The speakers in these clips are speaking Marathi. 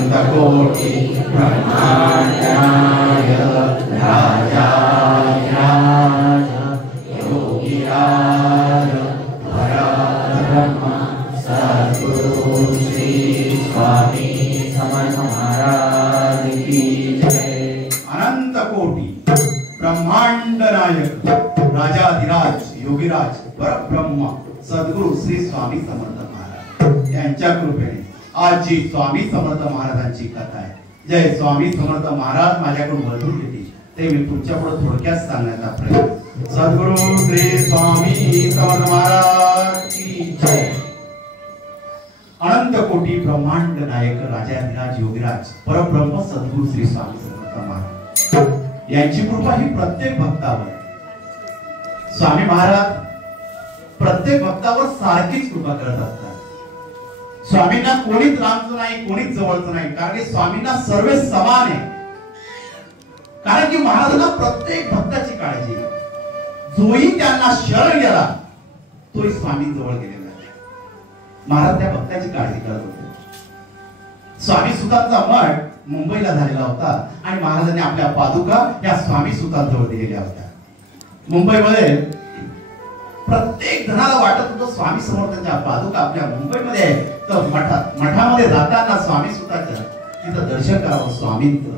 कोटि ब्रह्मांडाय राजाय योगिराज परब्रह्म सद्गुरु श्री स्वामी समर्थ महाराज की जय। अनंत कोटि ब्रह्मांड नायक राजाधिराज योगिराज परब्रह्म सद्गुरु श्री स्वामी समर्थ महाराज यांच्या कृपेने आज जी स्वामी समर्थ महाराजांची कथा आहे, जय स्वामी समर्थ महाराज माझ्याकडून वर्धून घेतली ते मी तुमच्या पुढे थोडक्यात सांगण्याचा प्रयत्न। सद्गुरु श्री स्वामी समर्थ महाराज की जय। अनंत कोटि ब्रह्मांड नायक राजाधिराज योगिराज परब्रह्म सद्गुरु श्री स्वामी समर्थ महाराज यांची कृपा ही प्रत्येक भक्तावर, स्वामी महाराज प्रत्येक भक्तावर सारखीच कृपा करत असतात। स्वामींना कोणीच लांबचं नाही, कोणीच जवळचं नाही, कारण की स्वामींना सर्व समान आहे। कारण की महाराजांना प्रत्येक भक्ताची काळजी, जोही त्यांना शरण गेला तोही स्वामी जवळ गेलेला आहे। महाराज त्या भक्ताची काळजी करत होते। स्वामी सुतांचा मठ मुंबईला झालेला होता आणि महाराजांनी आपल्या पादुका या स्वामी सुतांजवळ दिलेल्या होत्या। मुंबईमध्ये प्रत्येक जणाला वाटत होतं स्वामी समर्थांच्या पादुका आपल्या मुंबईमध्ये आहे, तर मठामध्ये जाताना स्वामी सुतांच्या तिथं दर्शन करावं स्वामींचं।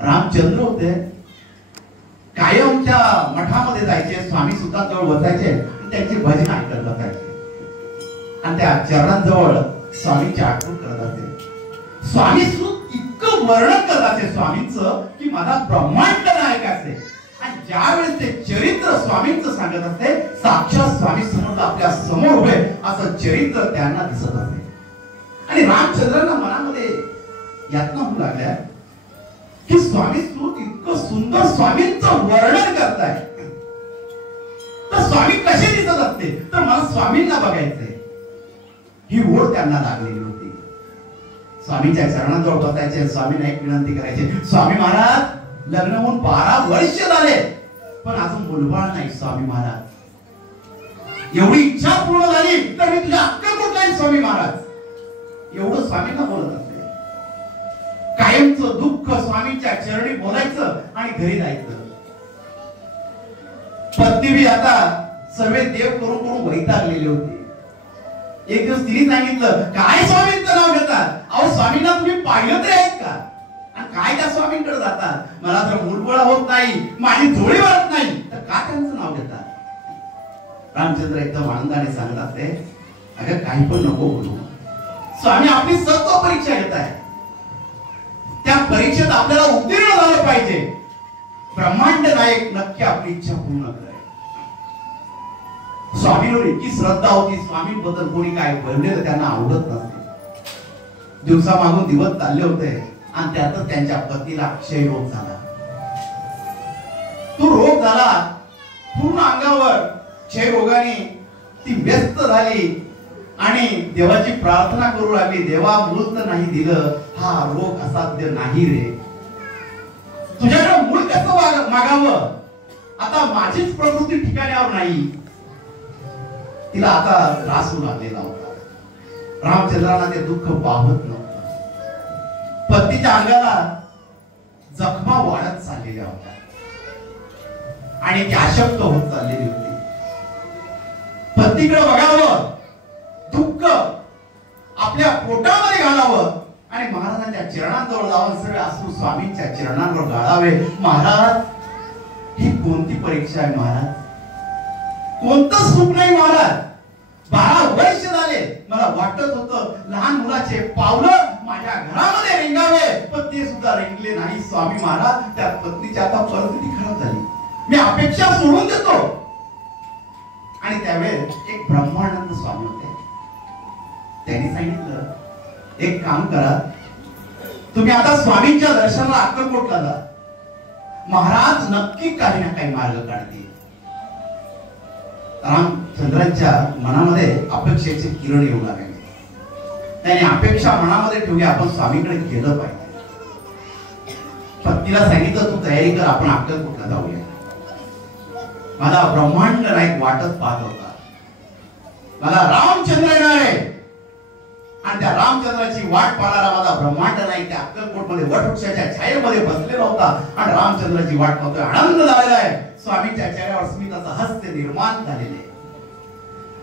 रामचंद्र होते, कायम त्या मठामध्ये जायचे, स्वामी सुतांजवळ बसायचे आणि त्यांची भजन ऐकत बसायचे आणि त्या चरणांजवळ स्वामींची आठवण करत असे। स्वामी सुत इतकं वर्णन करत असे स्वामींचं की माझा ब्रह्मांड नायक असे। आणि ज्यावेळेस ते चरित्र स्वामींचं सांगत असते, साक्षात स्वामी समर्थ आपल्या समोर उभे असं चरित्र त्यांना दिसत असते। आणि रामचंद्रांना मनामध्ये यातना होऊ लागल्या की स्वामी सूत इतकं सुंदर स्वामींचं वर्णन करताय, तर स्वामी कसे दिसत असते, तर मला स्वामींना बघायचंय। ही ओढ त्यांना लागलेली होती। स्वामींच्या चरणांजवळ बसायचे, स्वामींना एक विनंती करायचे, स्वामी महाराज लग्न होऊन 12 वर्ष झाले पण अजून मुलबाळ नाही स्वामी महाराज, एवढी इच्छा पूर्ण झाली तर मी तुझ्या अक्कलकोट नाही स्वामी महाराज, एवढं स्वामींना बोलत असते। कायमचं दुःख स्वामींच्या चरणी बोलायचं आणि घरी जायचं। पत्नी बी आता सर्व देव करून करून वैतागलेली होती। एक दिवस तिने सांगितलं, काय स्वामींचं नाव घेतात, अहो स्वामींना तुम्ही पाहिलं तरी आहेत का, काय त्या स्वामींकडे जातात, मला तर मूलबळ होत नाही, माझी जोडी वाढत नाही, तर का त्यांचं नाव घेतात? रामचंद्र एकदम आनंदाने सांगत असते, अगं काही पण नको बोलू, स्वामी आपली सत्व परीक्षा घेत आहे, त्या परीक्षेत आपल्याला उत्तीर्ण झालं पाहिजे। ब्रह्मांड नायक नक्की आपली इच्छा पूर्ण करेल। स्वामींवर इतकी श्रद्धा होती, स्वामींबद्दल कोणी काय बोललेलं त्यांना आवडत नसते। दिवसामागून दिवस चालले होते आणि त्यातच त्यांच्या पतीला क्षयरोग झाला। तो रोग झाला पूर्ण अंगावर, क्षयरोगाने ती व्यस्त झाली आणि देवाची प्रार्थना करू लागली, देवा मूल तर नाही दिलं, हा रोग असाध्य नाही रे, तुझ्याकडे मूल कसं मागावं, आता माझीच प्रकृती ठिकाण्यावर नाही। तिला आता त्रास होऊ लागलेला होता। रामचंद्रांना ते दुःख पाहत नव्हतं। पत्नीच्या अंगाला जखमा वाढत चाललेल्या होत्या आणि ती अशक्त होत चाललेली होती। पत्नीकडे बघावं, दुःख आपल्या पोटामध्ये घालावं आणि महाराजांच्या चरणांजवळ जाऊन सगळे अश्रू स्वामींच्या चरणांवर गाळावे। महाराज ही कोणती परीक्षा आहे महाराज, कोणतं सुख नाही महाराज, 12 वर्ष झाले मला वाटत होतं लहान मुलाचे पावलं माझ्या घरामध्ये रेंगावे, पण ते सुद्धा रेंगले नाही स्वामी महाराज। त्या पत्नीची आता परिस्थिती खराब झाली, मी अपेक्षा सोडून देतो। आणि त्यावेळेस एक ब्रह्मानंद स्वामी होते, त्यांनी सांगितलं, एक काम करा, तुम्ही आता स्वामींच्या दर्शनाला अक्कलकोटला जा, महाराज नक्की काही ना काही मार्ग काढतील। रामचंद्रांच्या मनामध्ये अपेक्षेचे किरण येऊ लागले। त्याने अपेक्षा मनामध्ये ठेवली, आपण स्वामींकडे गेलं पाहिजे। पत्नीला सांगितलं, तू तयारी कर, आपण अक्कलकोटला जाऊया। मला ब्रह्मांड नायक वाटत पाहत होता, मला रामचंद्र येणार आहे आणि त्या रामचंद्राची वाट पाहणारा माझा ब्रह्मांड नाही त्या अक्कलकोट मध्ये वटवृक्षाच्या छायेमध्ये बसलेला होता आणि रामचंद्राची वाट पाहतोय. आनंद झालेला आहे. स्वामींच्या चेहऱ्यावर स्मिताचं हास्य निर्माण झालेले.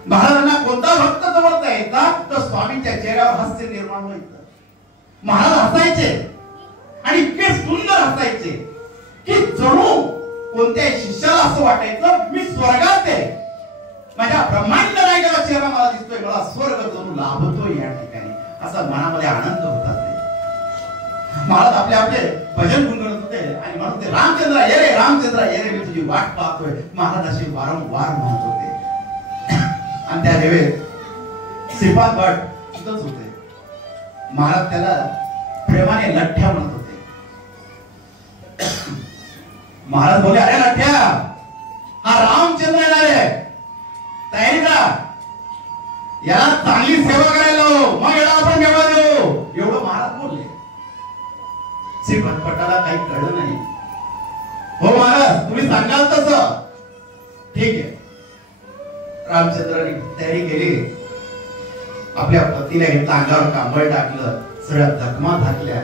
महाराजांना कोणता भक्त जवळचा येतात तर स्वामींच्या चेहऱ्यावर हास्य निर्माण व्हायचं. महाराज हसायचे आणि इतके सुंदर हसायचे की जणू कोणत्या शिष्याला असं वाटायचं मी स्वर्गात आहे. माझ्या ब्रह्मांड नायकाचा चेहरा मला दिसतोय. मला स्वर्ग जणू लाभतोय या ठिकाणी असा मनामध्ये आनंद होता. महाराज आपले आपले भजन गुणगुणत होते आणि म्हणत होते रामचंद्र ये रे, रामचंद्र ये रे, मी तुझी वाट पाहतोय. महाराज असे वारंवार म्हणत होते. आणि त्या वेळेस श्रीपाद भट तिथंच होते. महाराज त्याला प्रेमाने लठ्ठ्या म्हणत होते. महाराज बोले अरे लठ्ठ्या, हा रामचंद्र येणार आहे, तयारी करा, याला चांगली सेवा करायला लावू, मग याला आपण केव्हा देऊ. एवढं महाराज बोलले. श्रीपाद भटाला काही कळलं नाही. हो महाराज तुम्ही सांगाल तसं ठीक आहे. रामचंद्राने तयारी केली. आपल्या पतीला घेतलं, अंगावर कांबळ टाकलं, सगळ्या जखमा घातल्या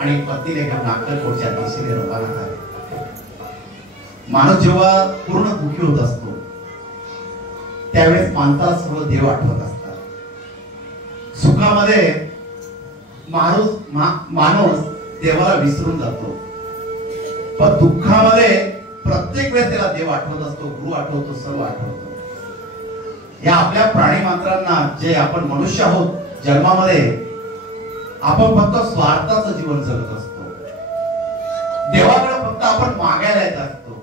आणि पतीने घेऊन अक्कलकोटच्या दिशेने रवाना झाले. माणूस जेव्हा पूर्ण दुःखी होत असतो त्यावेळेस माणसाला सर्व देव आठवत असतात. सुखामध्ये माणूस देवाला विसरून जातो, पण दुःखामध्ये प्रत्येक वेळेस त्याला देव आठवत असतो, गुरु आठवतो, सर्व आठवतो. या आपल्या प्राणी मात्रांना जे आपण मनुष्य आहोत जन्मामध्ये आपण फक्त स्वार्थाचं जीवन जगत असतो. देवाकडे फक्त आपण मागायला येत असतो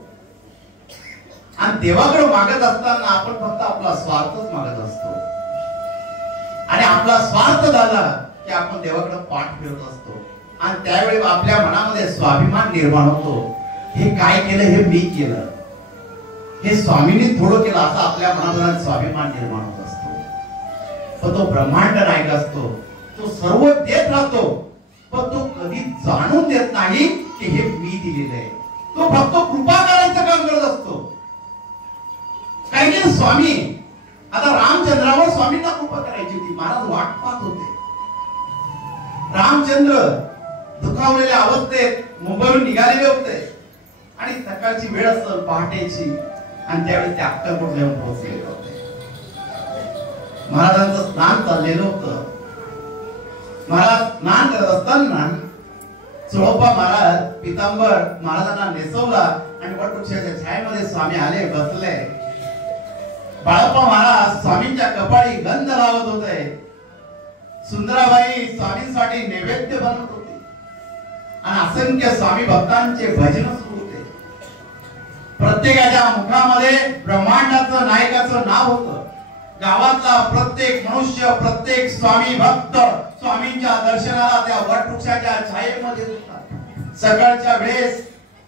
आणि देवाकडे मागत असताना आपण फक्त आपला स्वार्थच मागत असतो. आणि आपला स्वार्थ झाला की आपण देवाकडे पाठ फिरत असतो आणि त्यावेळी आपल्या मनामध्ये स्वाभिमान निर्माण होतो. हे काय केलं, हे मी केलं, हे स्वामींनी थोडं केलं असं आपल्या मनामध्ये स्वाभिमान निर्माण होत असतो. पण तो ब्रह्मांड नायक असतो, तो सर्व देत राहतो, पण तो कधी जाणून देत नाही की हे मी दिलेलं आहे. तो फक्त कृपा करायचं काम करत असतो. कारण की स्वामी आता रामचंद्रावर स्वामींना कृपा करायची होती. महाराज वाट पाहत होते. रामचंद्र दुखावलेल्या अवस्थेत मुंबईहून निघालेले होते आणि सकाळची वेळ असेल पहाटेची आणि त्यावेळी ते अक्कलकोट येऊन पोहोचलेले होते. महाराजांचं स्नान चाललेलं होतं. महाराज स्नान करत असताना चोळप्पा महाराज पितांबर महाराजांना नेसवला आणि वटवृक्षाच्या छायेमध्ये स्वामी आले, बसले. बाळप्पा महाराज स्वामींच्या कपाळी गंध लावत होते. सुंदराबाई स्वामींसाठी नैवेद्य बनवत होते आणि असंख्य स्वामी भक्तांचे भजन सुरू होते. प्रत्येकाच्या मुखामध्ये ब्रह्मांडाचं नायकाचं नाव होतं. गावातला प्रत्येक मनुष्य, प्रत्येक स्वामी भक्त स्वामींच्या दर्शनाला त्या वटवृक्षाच्या छायेमध्ये होता. सकाळच्या वेळेस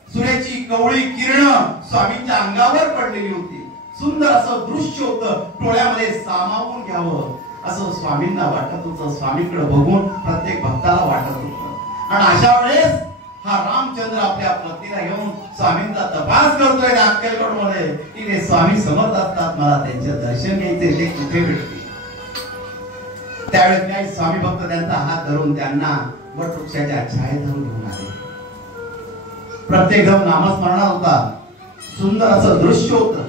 सूर्याची कवळी किरण स्वामींच्या अंगावर पडलेली होती. सुंदर असं दृश्य होतं. डोळ्यामध्ये सामावून घ्यावं असं स्वामींना वाटत होतं. स्वामींकडे बघून प्रत्येक भक्ताला वाटत होतं. आणि अशा वेळेस हा रामचंद्र आपल्या पत्नीला घेऊन स्वामींचा तपास करतोय अक्कलकोट मध्ये. तिने स्वामी समर्थ असतात, मला त्यांचे दर्शन घ्यायचे, ते कुठे भेटते. त्यावेळेस काही स्वामी भक्त त्यांचा हात धरून त्यांना वटवृक्षाच्या छायेत धरून घेऊन आले. प्रत्येक जण नामस्मरणात होता. सुंदर असं दृश्य होतं.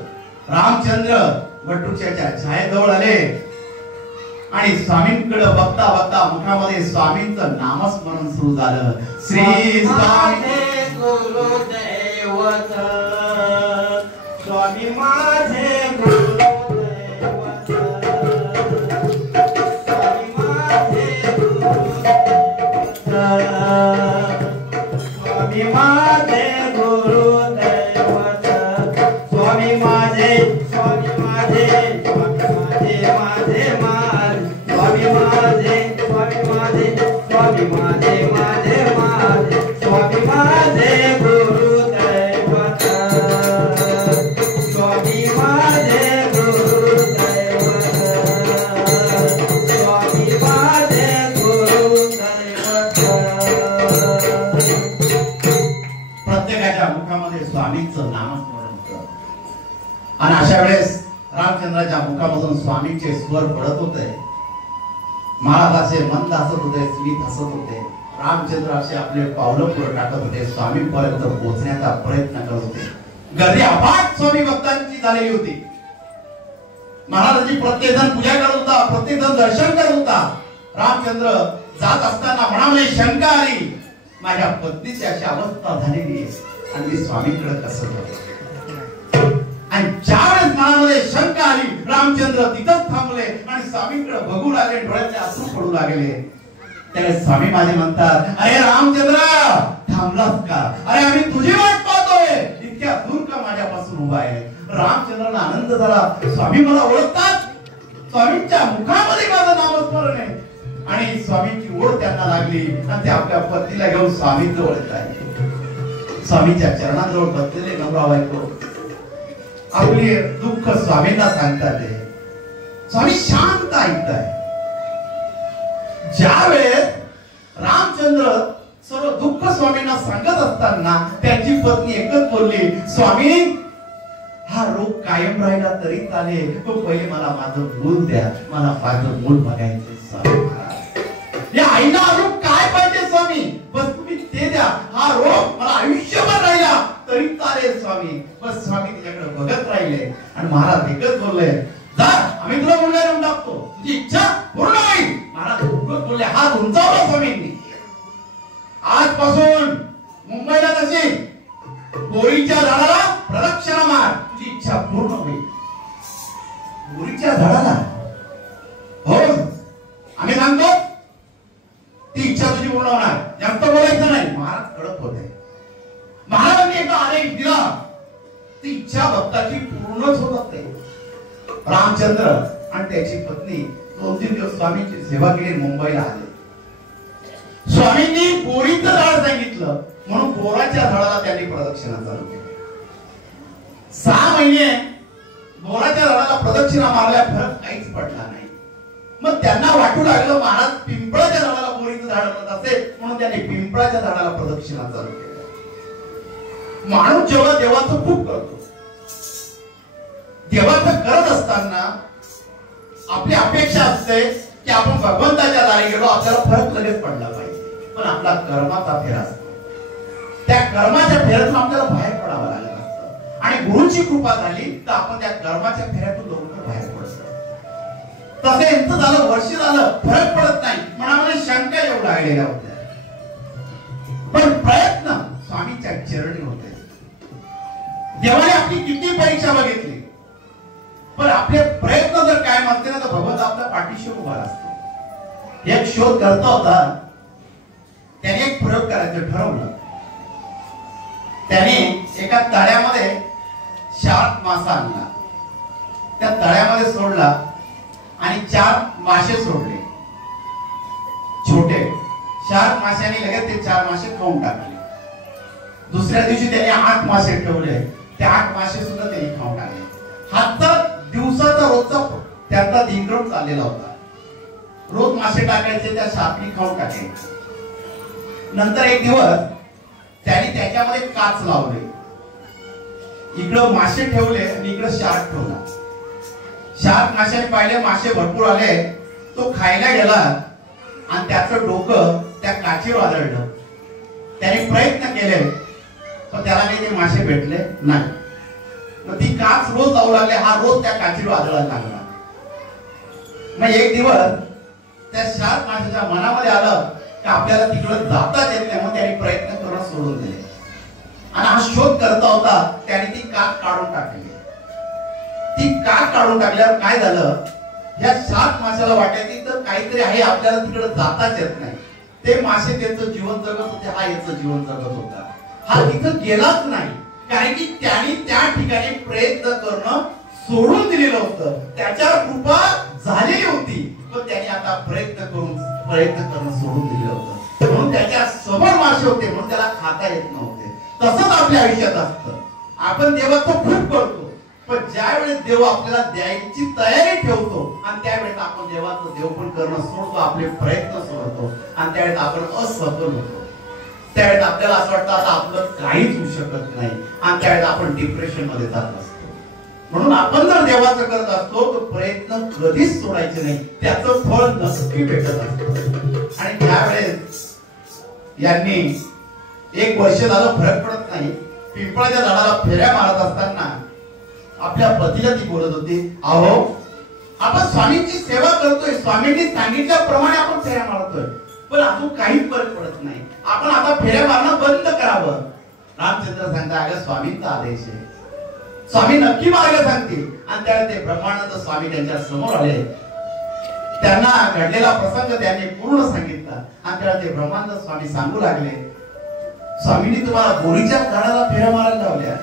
रामचंद्र वटवृक्षाच्या छायेजवळ आले आणि स्वामींकडे बघता बघता मुखामध्ये स्वामींचं नामस्मरण सुरू झालं. श्री स्वामी गुरुदेवत, स्वामी माझे गुरुदेवत, स्वामी माझे गुरुदेवत, स्वामी माझे गुरुदेवत, स्वामी माझे, स्वामी माझे, स्वामी माझे, माझे माझे, स्वामी माझे, स्वामी माझे, माझे माझे, स्वामी माझे गुरुदैवत, स्वामी माझे गुरुदैवत, स्वामी माझे गुरुदैवत. प्रत्येकाच्या मुखामध्ये स्वामींचं नामस्मरण होतं आणि अशा वेळेस रामचंद्राच्या मुखापासून स्वामींचे स्वर पडत होते. महाराज असे मंद हसत होते, स्मित हसत होते. रामचंद्र असे आपले पावलं पुढे टाकत होते, स्वामींपर्यंत पोहोचण्याचा प्रयत्न करत होते. गर्दी अफाट स्वामी भक्तांची झालेली होती. महाराजांची प्रत्येक जण पूजा करत होता, प्रत्येक जण दर्शन करत होता. रामचंद्र जात असताना म्हणाले, शंका आली, माझ्या पत्नीची अशी अवस्था झालेली आहे आणि मी स्वामींकडे कसं जाऊ. आणि ज्यावेळेस मनामध्ये शंका आली, रामचंद्र तिथंच थांबले आणि स्वामींकडे बघू लागले, डोळ्यातले अश्रू पडू लागले. त्यावेळेस स्वामी माझे म्हणतात, अरे रामचंद्र थांबलास का? अरे आम्ही तुझी वाट पाहतोय, इतक्या दूर का माझ्यापासून उभा आहे? रामचंद्राला आनंद झाला, स्वामी मला ओळखतात, स्वामींच्या मुखामध्ये माझं नामस्मरण आहे. आणि स्वामींची ओढ त्यांना लागली आणि ते आपल्या पत्नीला घेऊन स्वामी जवळ येत आहे. स्वामींच्या चरणाजवळ बसलेले नवरा बायको आपले दुःख स्वामींना सांगतात. स्वामी शांत ऐकताय. ज्यावेळेस रामचंद्र सर्व दुःख स्वामींना सांगत असताना त्यांची पत्नी एकच बोलली, स्वामी हा रोग कायम राहिला तरी चालेल, तो पहिले मला माझं मूल द्या, मला माझं मूल बघायचे स्वामी. या आईला अजून काय पाहिजे स्वामी, बस तुम्ही ते द्या, हा रोग मला आयुष्यभर राहिला तरी चालेल स्वामी. बस स्वामी तिच्याकडे बघत राहिले आणि महाराज एकच बोलले, जा आम्ही तुला मुलगा देऊन टाकतो, तुझी इच्छा पूर्ण होईल. महाराज बोलले, हात उंचावला स्वामींनी. आजपासून मुंबईला तशी बोरीच्या झाडाला प्रदक्षिणा मार, तुझी इच्छा पूर्ण होईल. बोरीच्या झाडाला हो आम्ही सांगतो ती इच्छा तुझी पूर्ण होणार, जास्त बोलायचं नाही. महाराज कडक होते. महाराजांनी एकदा आदेश दिला, ती इच्छा भक्ताची पूर्णच होत असते. रामचंद्र आणि त्याची पत्नी 2-3 दिवस स्वामींची सेवा केली, मुंबईला आले. स्वामींनी बोरीचं झाड सांगितलं म्हणून बोराच्या झाडाला त्यांनी प्रदक्षिणा चालू केली. 6 महिने बोराच्या झाडाला प्रदक्षिणा मारल्या, फरक काहीच पडला नाही. मग त्यांना वाटू लागलं, महाराज पिंपळाच्या झाडाला बोरीचं झाड म्हणत असेल म्हणून त्यांनी पिंपळाच्या झाडाला प्रदक्षिणा चालू केली. माणूस जेव्हा देवाचं खूप करतो, देवाचं करत असताना आपली अपेक्षा असते की आपण भगवंताच्या दारी गेलो, आपल्याला फरक लगेच पडला पाहिजे. पण आपला कर्माचा फेरा असतो, त्या कर्माच्या फेऱ्यातून आपल्याला बाहेर पडावं लागलं असतं. आणि गुरुची कृपा झाली तर आपण त्या कर्माच्या फेऱ्यातून लवकर बाहेर पडतो. तसं यांचं झालं, वर्ष झालं, फरक पडत नाही. मनामध्ये शंका येऊ लागलेल्या होत्या. पण प्रयत्न स्वामीच्या चरणी होते. देवाने आपली किती परीक्षा बघितली, पण आपले प्रयत्न जर कायम असते ना तर भगवंत आपल्या पाठीशी उभा असतो. एक शोध करता होता, त्याने एक प्रयोग करायचं ठरवलं. त्याने एका तळ्यामध्ये शार्क मासा आणला, त्या तळ्यामध्ये सोडला आणि 4 मासे सोडले. छोटे शार्क माशाने लगेच ते 4 मासे खाऊन टाकले. दुसऱ्या दिवशी त्याने 8 मासे ठेवले, ते 8 मासे सुद्धा त्यांनी खाऊन टाकले. हातचा दिवसाचा रोजचा त्यांचा दिनक्रम चाललेला होता. रोज मासे टाकायचे, त्या शार्कनी खाऊन टाकायचे. नंतर एक दिवस त्याने त्याच्यामध्ये काच लावले, इकडं मासे ठेवले आणि इकडं शार्क ठेवला. शार्क माशाने पाहिले मासे भरपूर आले, तो खायला गेला आणि त्याचं डोकं त्या काचेवर आदळलं. त्याने प्रयत्न केले पण त्याला काही ते मासे भेटले नाही. मग ती काच रोज लावू लागले, हा रोज त्या काचेवर आदळायला लागला. मग एक दिवस त्या शार्क माशाच्या मनामध्ये आलं की आपल्याला तिकडे जाताच येत नाही. मग त्याने प्रयत्न करणं सोडून दिले आणि हा शोध करता होता. त्याने ती काच काढून टाकली. ती काच काढून टाकल्यावर काय झालं, या शार्क माशाला वाटायची तर काहीतरी आहे, आपल्याला तिकडे जाताच येत नाही. ते मासे त्यांचं जीवन जगत होते, हा याचं जीवन जगत होता. हा तिथं गेलाच नाही, कारण की त्याने त्या ठिकाणी प्रयत्न करणं सोडून दिलेलं होतं. त्याच्यावर कृपा झालेली होती, पण त्याने आता प्रयत्न करणं सोडून दिलेलं होतं. म्हणून त्याच्या समोर मासे होते, म्हणून त्याला खाता येत नव्हते. तसंच आपल्या आयुष्यात असतं. आपण देवाचं खूप करतो, पण ज्या वेळेस देव आपल्याला द्यायची तयारी ठेवतो आणि त्यावेळेस आपण देवाचं देव पण करणं सोडतो, आपले प्रयत्न सोडतो आणि त्यावेळेस आपण असफल होतो. त्यावेळेस आपल्याला असं वाटतं आता आपलं काहीच होऊ शकत नाही आणि त्यावेळेस आपण डिप्रेशन मध्ये जात असतो. म्हणून आपण जर देवाचं करत असतो तर प्रयत्न कधीच सोडायचे नाही, त्याचं फळ नक्की भेटत असतं. आणि त्यावेळेस यांनी एक वर्ष झालं फरक पडत नाही, पिंपळाच्या झाडाला फेऱ्या मारत असताना आपल्या पतीला ती बोलत होती, अहो आपण स्वामींची सेवा करतोय, स्वामींनी सांगितल्याप्रमाणे आपण फेऱ्या मारतोय, पण अजून काही फरक पडत नाही, आपण आता फेऱ्या मारणं बंद करावं. रामचंद्र सांगता, अगं स्वामींचा आदेश आहे, स्वामी नक्की मार्ग सांगतील. आणि त्यावेळेस ते ब्रह्मानंद स्वामी त्यांच्या समोर आले, त्यांना घडलेला प्रसंग त्यांनी पूर्ण सांगितला. आणि त्यावेळेस ते ब्रह्मानंद स्वामी सांगू लागले, स्वामींनी तुम्हाला बोरीच्या झाडाला फेऱ्या मारायला लावल्या.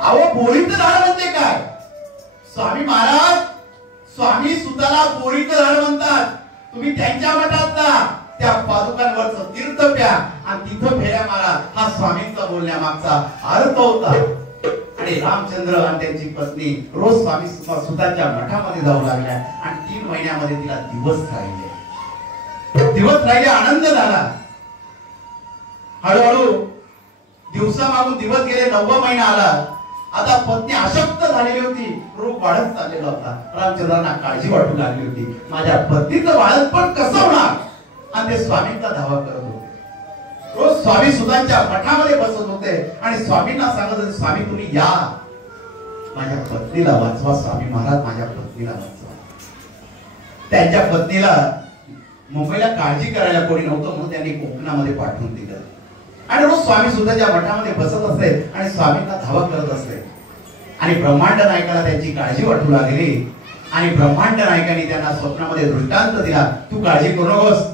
अहो बोरीचं झाड म्हणजे काय? स्वामी महाराज स्वामी सुताला बोरीचं झाड म्हणतात. तुम्ही त्यांच्या मठात जा, त्या पादुकांवरचं तीर्थ प्या आणि तिथं फेऱ्या मारा, हा स्वामींचा बोलण्यामागचा अर्थ होता. आणि रामचंद्र आणि त्यांची पत्नी रोज स्वामी सुताच्या मठामध्ये जाऊ लागल्या. आणि 3 महिन्यामध्ये तिला दिवस राहिले, आनंद झाला. हळूहळू दिवसामागून दिवस गेले, 9वा महिना आला. आता पत्नी अशक्त झालेली होती, रोग वाढत चाललेला होता. रामचंद्रांना काळजी वाटू लागली होती, माझ्या पत्नीचं बाळंतपण कसं होणार. आणि ते स्वामींचा धावा करत होते. रोज स्वामी सुतांच्या मठामध्ये बसत होते आणि स्वामींना सांगत होते, स्वामी तुम्ही या, माझ्या पत्नीला वाचवा, स्वामी महाराज माझ्या पत्नीला वाचवा. त्यांच्या पत्नीला मुंबईला काळजी करायला कोणी नव्हतं म्हणून त्यांनी कोकणामध्ये पाठवून दिलं. आणि रोज स्वामी सुतांच्या मठामध्ये बसत असते आणि स्वामींना धावा करत असते. आणि ब्रह्मांड नायकाला त्यांची काळजी वाटू लागली. आणि ब्रह्मांड नायकाने त्यांना स्वप्नामध्ये दृष्टांत दिला, तू काळजी करू नकोस,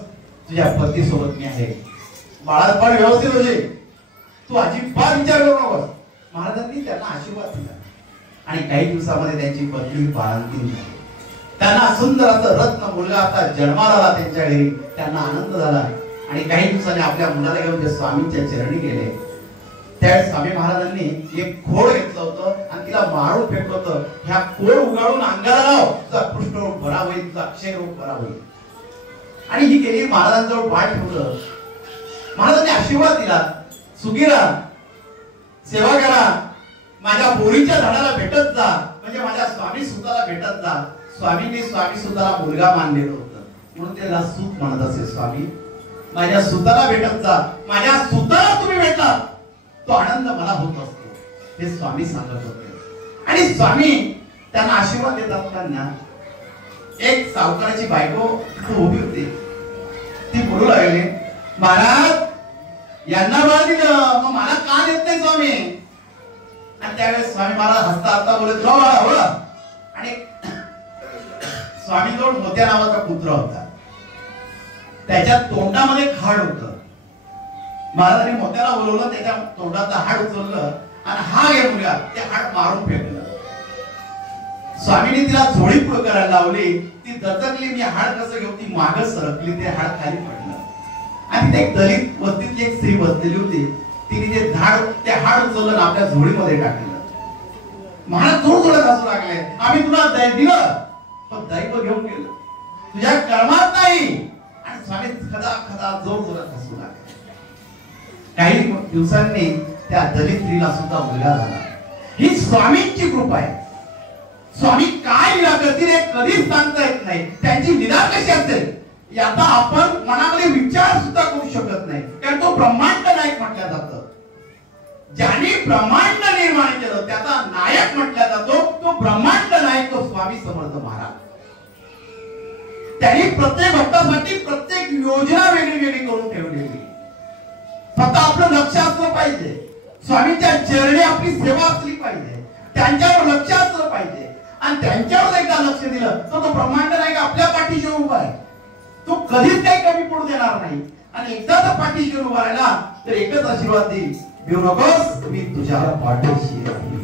तुझ्या पती सोबत मी आहे, बाळापण व्यवस्थित होते, तू अजिबात विचार करू नकोस. महाराजांनी त्यांना आशीर्वाद दिला. आणि काही दिवसामध्ये त्यांची पत्नी बाळंतीण झाली. त्यांना सुंदर असं रत्न मुलगा आता जन्माला आला त्यांच्या घरी. त्यांना आनंद झाला. आणि काही दिवसांनी आपल्या मुलाला घेऊन ते स्वामींच्या चरणी गेले. त्यावेळेस स्वामी महाराजांनी एक खोड घेतलं होतं आणि तिला मारून फेकलं होतं, ह्या खोड उगाळून अंगाला लाव, तुझा कुष्ठरोग बरा होईल, तुझा क्षयरोग बरा होईल. आणि ही गेली महाराजांजवळ पाय ठेवलं. महाराजांनी आशीर्वाद दिला, सुगीरा सेवा करा, माझ्या बोरीच्या झाडाला भेटत जा, म्हणजे माझ्या स्वामी सुताला भेटत जा. स्वामींनी स्वामी सुताला मुलगा मानलेलं होतं म्हणून त्याला सूत म्हणत असे, स्वामी माझ्या सुताला भेटत जा, माझ्या सुताला तुम्ही भेटला तो आनंद मला होत असतो, हे स्वामी सांगत होते. आणि स्वामी त्यांना आशीर्वाद देत असताना एक सावकाराची बायको उभी होती. ती बोलू लागली, महाराज यांना बाळ दिलं, मग मला का देत नाही स्वामी. आणि त्यावेळेस स्वामी महाराज हसता हसता बोलत, हो बाळा हो. आणि स्वामीजवळ मोत्या नावाचा पुत्र होता, त्याच्या तोंडामध्ये खाड होत. महाराजांनी मोत्याला बोलवलं, त्याच्या तोंडाचं हाड उचललं आणि हा घे मुलगा, ते हाड मारून फेकलं. स्वामींनी तिला झोळी पुढे करायला लावली, ती दचकली, मी हाड कसं घेऊ, ती मागं सरकली, ते हाड खाली पडलं. आणि ते एक दलित वस्तीतली एक स्त्री बसलेली होती, तिने ते हाड उचललं आपल्या झोळीमध्ये टाकलं. महाराज जोर जोरात हसू लागले, आम्ही तुला दिलं पण दैव घेऊन गेलं, तुझ्या कर्मात नाही. आणि स्वामी खदा खदा जोर जोरात हसू लागले. काही दिवसांनी त्या दलित स्त्रीला सुद्धा मुलगा झाला. ही स्वामींची कृपा आहे. स्वामी काय लीला करतील हे कधीच सांगता येत नाही, त्यांची लीला कशी असेल याचा आपण मनामध्ये विचार सुद्धा करू शकत नाही. कारण तो ब्रह्मांड नायक म्हटलं जातं. ज्याने ब्रह्मांड निर्माण केलं त्याचा नायक म्हटला जातो, तो ब्रह्मांड नायक तो स्वामी समर्थ महाराज. त्यांनी प्रत्येक भक्तासाठी प्रत्येक योजना वेगळी वेगळी करून ठेवलेली. फक्त आपलं लक्ष असलं पाहिजे, स्वामींच्या चरणी आपली सेवा असली पाहिजे, त्यांच्यावर लक्ष असलं पाहिजे. आणि त्यांच्यावर एकदा लक्ष दिलं तर तो ब्रह्मांड नायक आपल्या पाठीशी उभा आहे. तो कधीच काही कमी पडू देणार नाही. आणि एकदा तर पाठीशी उभा राहिला तर एकच आशीर्वाद देईल, भिऊ नकोस, मी तुझ्या पाठीशी आहे.